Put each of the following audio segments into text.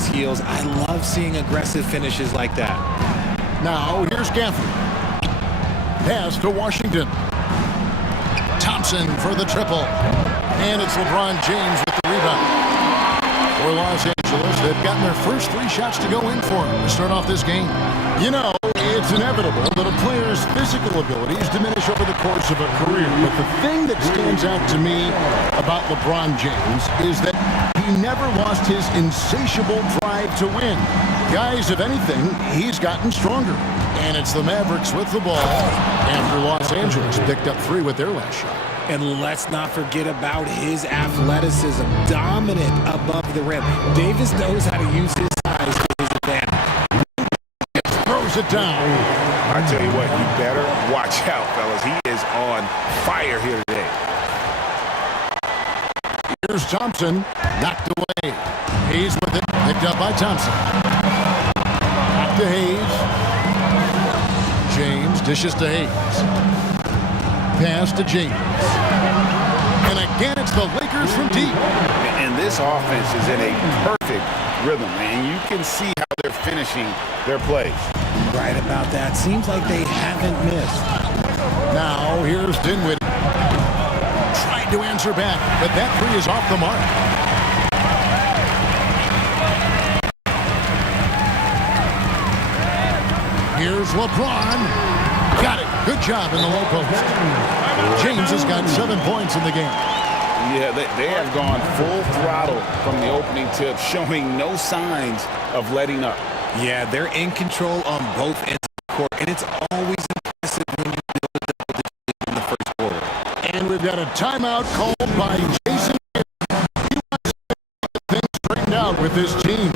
his heels. I love seeing aggressive finishes like that. Now, here's Gafford. Pass to Washington. Thompson for the triple. And it's LeBron James with the rebound. For Los Angeles, they've gotten their first 3 shots to go in for them to start off this game. You know, it's inevitable that a player's physical abilities diminish over the course of a career. But the thing that stands out to me about LeBron James is that he never lost his insatiable drive to win. Guys, if anything, he's gotten stronger. And it's the Mavericks with the ball after Los Angeles picked up 3 with their last shot. And let's not forget about his athleticism. Dominant above the rim. Davis knows how to use his size to his advantage. Throws it down. I tell you what, you better watch out, fellas. He is on fire here today. Here's Thompson. Knocked away. Hayes with it. Picked up by Thompson. Back to Hayes. James dishes to Hayes. Pass to James. And again, it's the Lakers from deep. And this offense is in a perfect rhythm, and you can see how they're finishing their plays. Right about that. Seems like they haven't missed. Now, here's Dinwiddie. Tried to answer back, but that 3 is off the mark. Here's LeBron. Got it. Good job in the low post. James has got 7 points in the game. Yeah, they have gone full throttle from the opening tip, showing no signs of letting up. Yeah, they're in control on both ends of the court, and it's always impressive when you build a double-digit lead in the first quarter. And we've got a timeout called by Jason. He wants to get things straightened out with his team.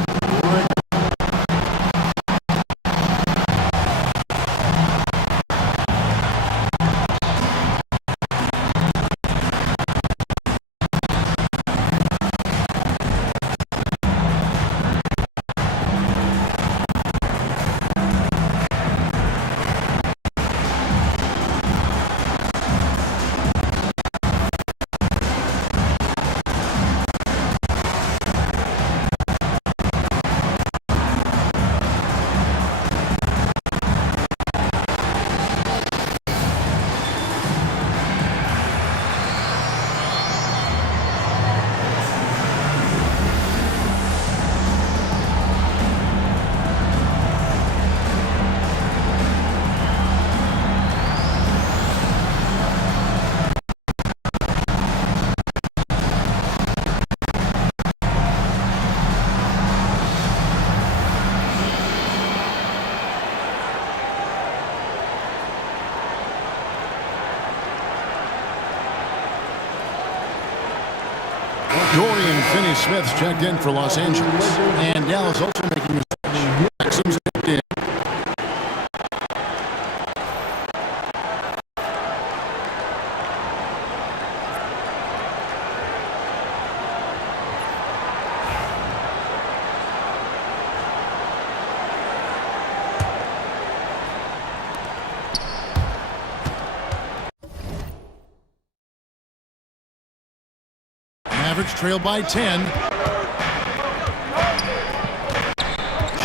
Dorian Finney-Smith's checked in for Los Angeles. And Dallas also making a switch. Maxim's checked in. Mavericks trail by 10.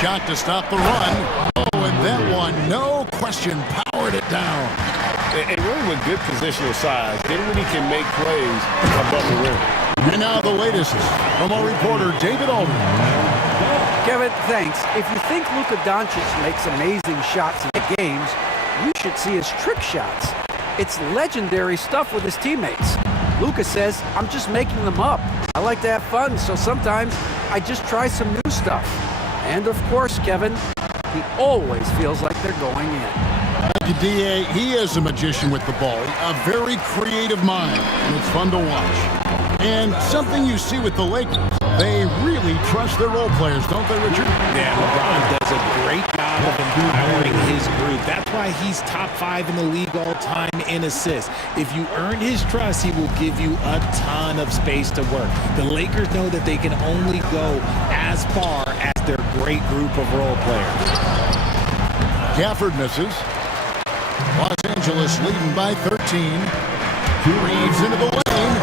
Shot to stop the run. Oh, and that one, no question, powered it down. And really with good positional size, Dinwiddie can make plays above the rim. And now the latest from our reporter, David Aldridge. Kevin, thanks. If you think Luka Doncic makes amazing shots in the games, you should see his trick shots. It's legendary stuff with his teammates. Luka says, I'm just making them up. I like to have fun, so sometimes I just try some new stuff. And of course, Kevin, he always feels like they're going in. Thank you, D.A. He is a magician with the ball. A very creative mind, and it's fun to watch. And something you see with the Lakers, they really trust their role players, don't they, Richard? Yeah, LeBron does a great job of empowering his group. That's why he's top 5 in the league all time in assists. If you earn his trust, he will give you a ton of space to work. The Lakers know that they can only go as far as their great group of role players. Gafford misses. Los Angeles leading by 13. Reeves into the lane.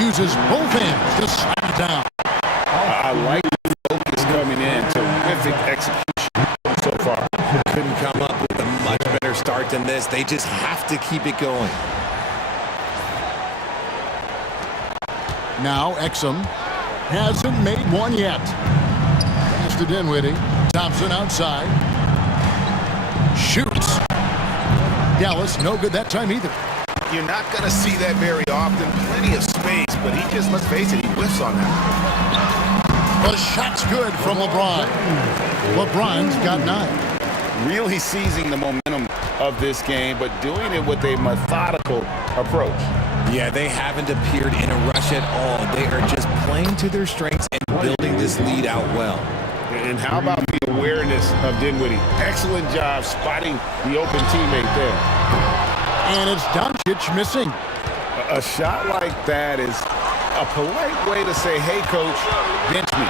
Uses both hands to slam it down. I like the focus coming in perfect execution so far. Couldn't come up with a much better start than this. They just have to keep it going. Now Exum hasn't made one yet. Pass to Dinwiddie. Thompson outside. Shoots. Dallas no good that time either. You're not going to see that very often. Plenty of space, but he just, let's face it, he whiffs on that. The shot's good from LeBron. LeBron's got 9. Really seizing the momentum of this game, but doing it with a methodical approach. Yeah, they haven't appeared in a rush at all. They are just playing to their strengths and building this lead out well. And how about the awareness of Dinwiddie? Excellent job spotting the open teammate there. And it's Doncic missing. A shot like that is a polite way to say, hey, coach, bench me.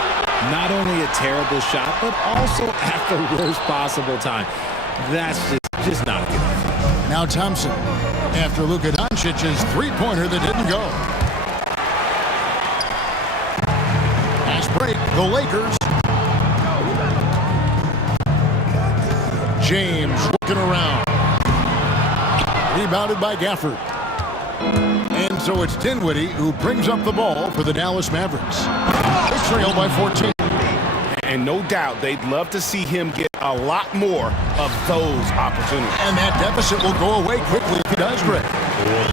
Not only a terrible shot, but also at the worst possible time. That's just not a good idea. Now Thompson, after Luka Doncic's three-pointer that didn't go. Fast break, the Lakers. James looking around. Rebounded by Gafford. And so it's Dinwiddie who brings up the ball for the Dallas Mavericks. They trail by 14. And no doubt they'd love to see him get a lot more of those opportunities. And that deficit will go away quickly if he does, Greg.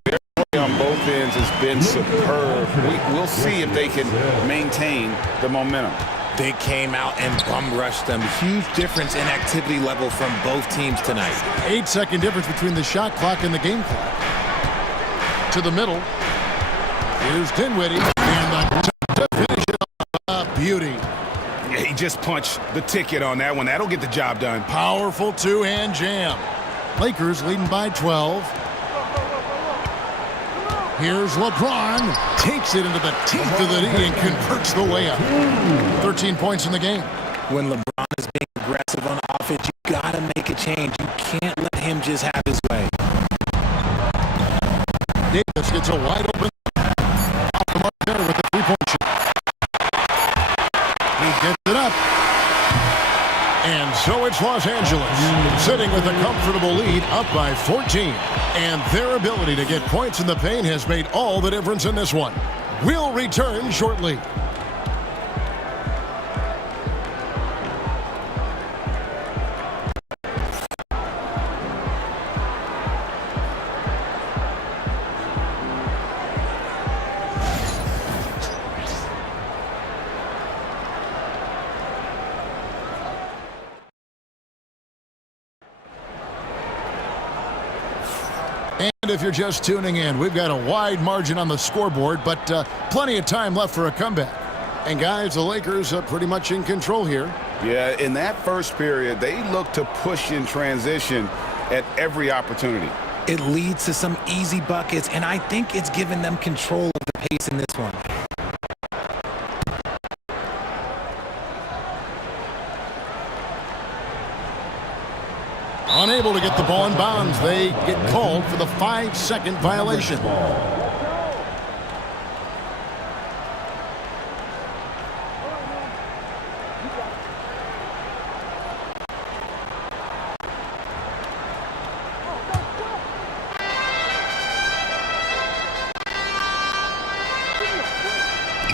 Their play on both ends has been superb. We'll see if they can maintain the momentum. They came out and bum rushed them. Huge difference in activity level from both teams tonight. 8-second difference between the shot clock and the game clock. To the middle. Here's Dinwiddie. And the finish it up. Beauty. Yeah, he just punched the ticket on that one. That'll get the job done. Powerful two-hand jam. Lakers leading by 12. Here's LeBron. Takes it into the teeth of the knee and converts the layup. 13 points in the game. When LeBron is being aggressive on offense, you got to make a change. You can't let him just have his way. Davis gets a wide open. Off the mark there with the three-point shot. He gets it up. And so it's Los Angeles, sitting with a comfortable lead, up by 14. And their ability to get points in the paint has made all the difference in this one. We'll return shortly. And if you're just tuning in, we've got a wide margin on the scoreboard, but plenty of time left for a comeback. And guys, the Lakers are pretty much in control here. Yeah, in that first period, they look to push in transition at every opportunity. It leads to some easy buckets, and I think it's given them control of the pace in this one. Unable to get the ball in bounds. They get called for the 5-second violation.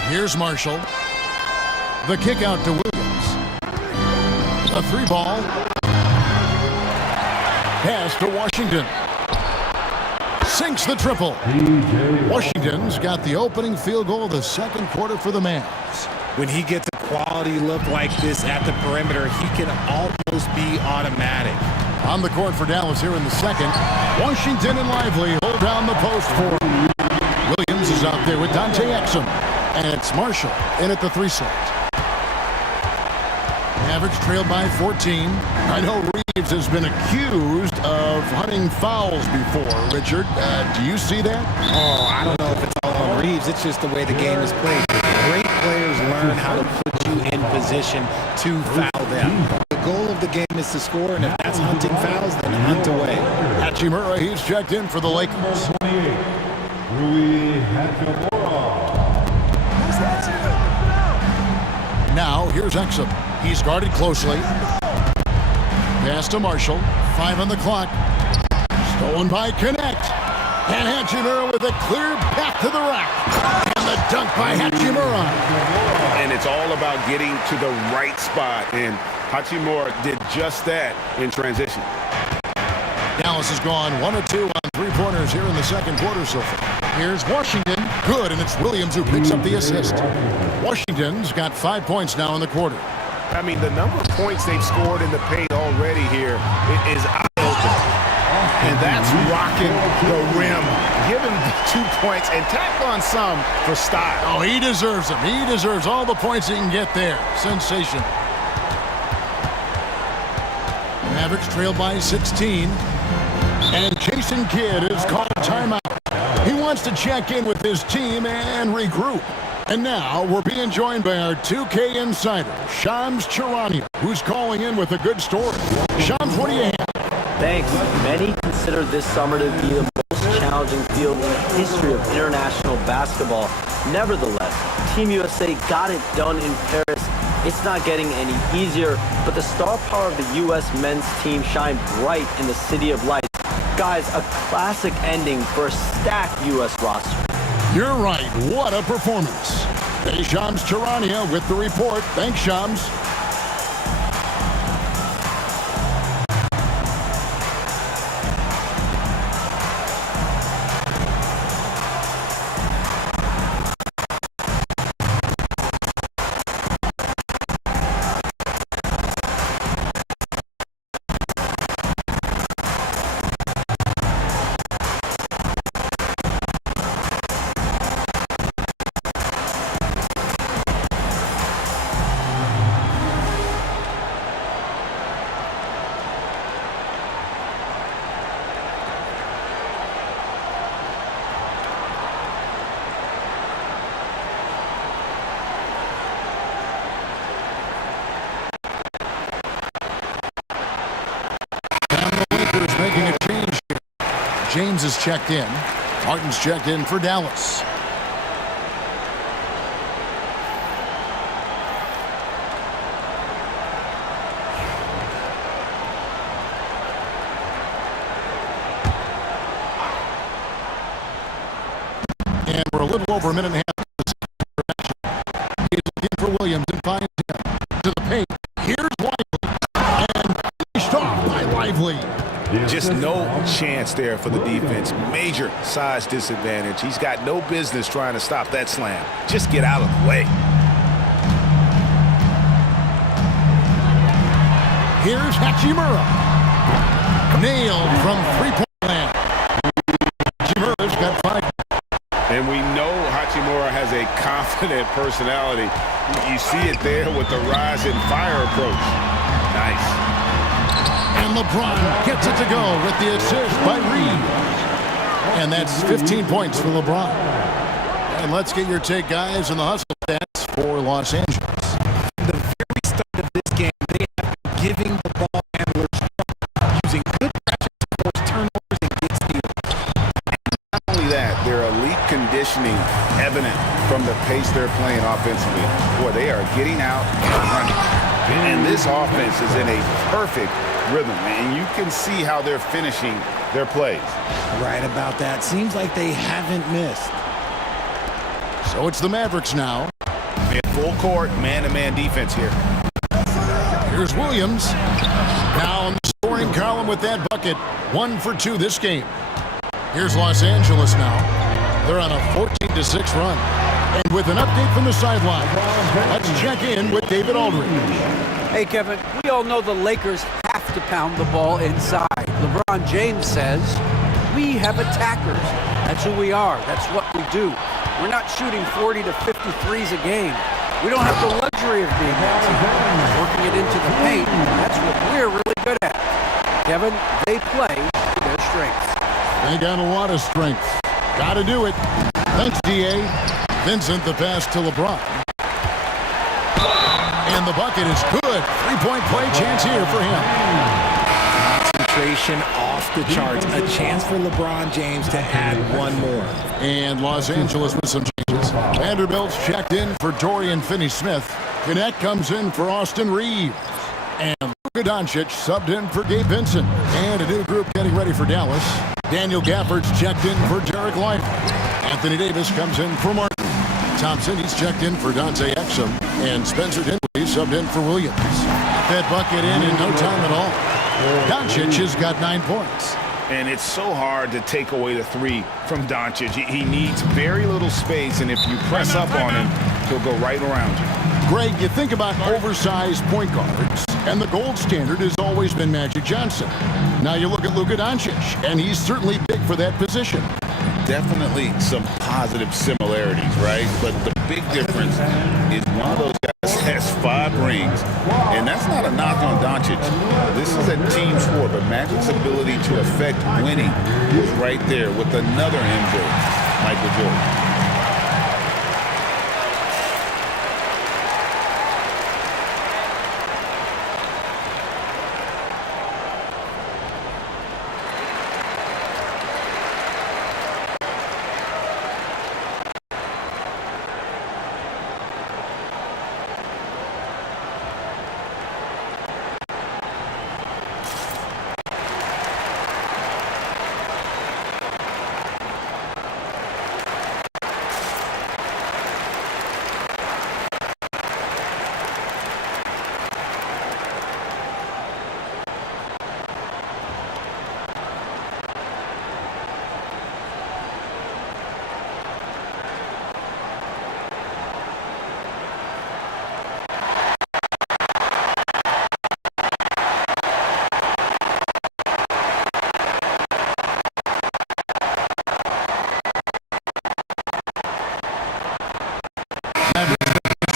Here's Marshall. The kick out to Williams. A three ball. Pass to Washington. Sinks the triple. Washington's got the opening field goal of the second quarter for the Mavs. When he gets a quality look like this at the perimeter, he can almost be automatic. On the court for Dallas here in the second. Washington and Lively hold down the post for him. Williams is out there with Dante Exum. And it's Marshall in at the 3 slot. Mavericks trailed by 14. I know Reeves has been accused of hunting fouls before. Richard, do you see that? Oh, I don't know if it's all on Reeves. It's just the way the game is played. Great players learn how to put you in position to foul them. The goal of the game is to score, and if that's hunting fouls, then hunt away. Hachimura, he's checked in for the Lakers. Now, here's Exum. He's guarded closely. Pass to Marshall. 5 on the clock. Stolen by Connect. And Hachimura with a clear path to the rack. And the dunk by Hachimura. And it's all about getting to the right spot. And Hachimura did just that in transition. Dallas has gone 1 of 2 on three-pointers here in the second quarter so far. Here's Washington. Good, and it's Williams who picks up the assist. Washington's got 5 points now in the quarter. I mean, the number of points they've scored in the paint already here is eye-opening. And that's rocking the rim. Give him 2 points and tack on some for style. Oh, he deserves them. He deserves all the points he can get there. Sensation. Mavericks trail by 16. And Jason Kidd is called timeout. He wants to check in with his team and regroup. And now we're being joined by our 2K insider, Shams Charania, who's calling in with a good story. Shams, what do you have? Thanks. Many consider this summer to be the most challenging field in the history of international basketball. Nevertheless, Team USA got it done in Paris. It's not getting any easier, but the star power of the U.S. men's team shined bright in the City of Lights. Guys, a classic ending for a stacked U.S. roster. You're right. What a performance. Hey, Shams Charania with the report. Thanks, Shams. Making a change here. James is checked in. Martin's checked in for Dallas. And we're a little over a minute and a half. He's looking for Williams and finds him to the paint. Here's Lively. And finished off by Lively. Just no chance there for the defense. Major size disadvantage. He's got no business trying to stop that slam. Just get out of the way. Here's Hachimura. Nailed from three-point land. Hachimura's got 5. And we know Hachimura has a confident personality. You see it there with the rise and fire approach. Nice. And LeBron gets it to go with the assist by Reed. And that's 15 points for LeBron. And let's get your take, guys, on the hustle stats for Los Angeles. The very start of this game, they have been giving the ball handlers trouble, using good pressure to force turnovers and get steals. Not only that, their elite conditioning evident from the pace they're playing offensively. Boy, they are getting out and running. And this offense is in a perfect rhythm, and you can see how they're finishing their plays. Right about that. Seems like they haven't missed. So it's the Mavericks now. In full court, man-to-man defense here. Here's Williams. Now on the scoring column with that bucket. 1 for 2 this game. Here's Los Angeles now. They're on a 14-6 run. And with an update from the sideline, let's check in with David Aldridge. Hey, Kevin, we all know the Lakers have to pound the ball inside. LeBron James says, we have attackers. That's who we are. That's what we do. We're not shooting 40 to 53s a game. We don't have the luxury of being that team. Working it into the paint, that's what we're really good at. Kevin, they play to their strengths. They got a lot of strength. Got to do it. Thanks, D.A. Vincent, the pass to LeBron. And the bucket is good. 3-point play chance here for him. Concentration off the charts. A chance for LeBron James to add one more. And Los Angeles with some changes. Vanderbilt's checked in for Dorian Finney-Smith. Gannett comes in for Austin Reeves. And Luka Doncic subbed in for Gabe Vincent. And a new group getting ready for Dallas. Daniel Gafford's checked in for Derek White. Anthony Davis comes in for Martin. Thompson, he's checked in for Dante Exum. And Spencer Dinwiddie subbed in for Williams. That bucket in no time at all. Doncic has got 9 points. And it's so hard to take away the three from Doncic. He needs very little space, and if you press up on him, he'll go right around you. Greg, you think about oversized point guards, and the gold standard has always been Magic Johnson. Now you look at Luka Doncic, and he's certainly big for that position. Definitely some positive similarities, right? But the big difference is one of those guys has 5 rings, and that's not a knock on Doncic. This is a team sport, but Magic's ability to affect winning was right there with another MJ, Michael Jordan.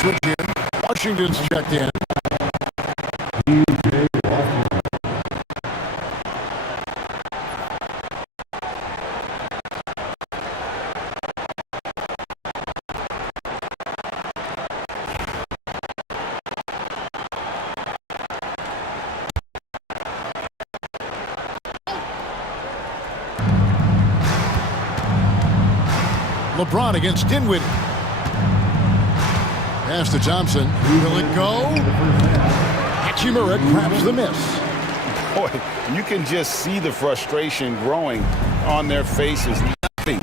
Switch here. Washington's checked in. LeBron against Dinwiddie. Pass to Thompson. Will it go? Hachimura grabs the miss. Boy, you can just see the frustration growing on their faces. Nothing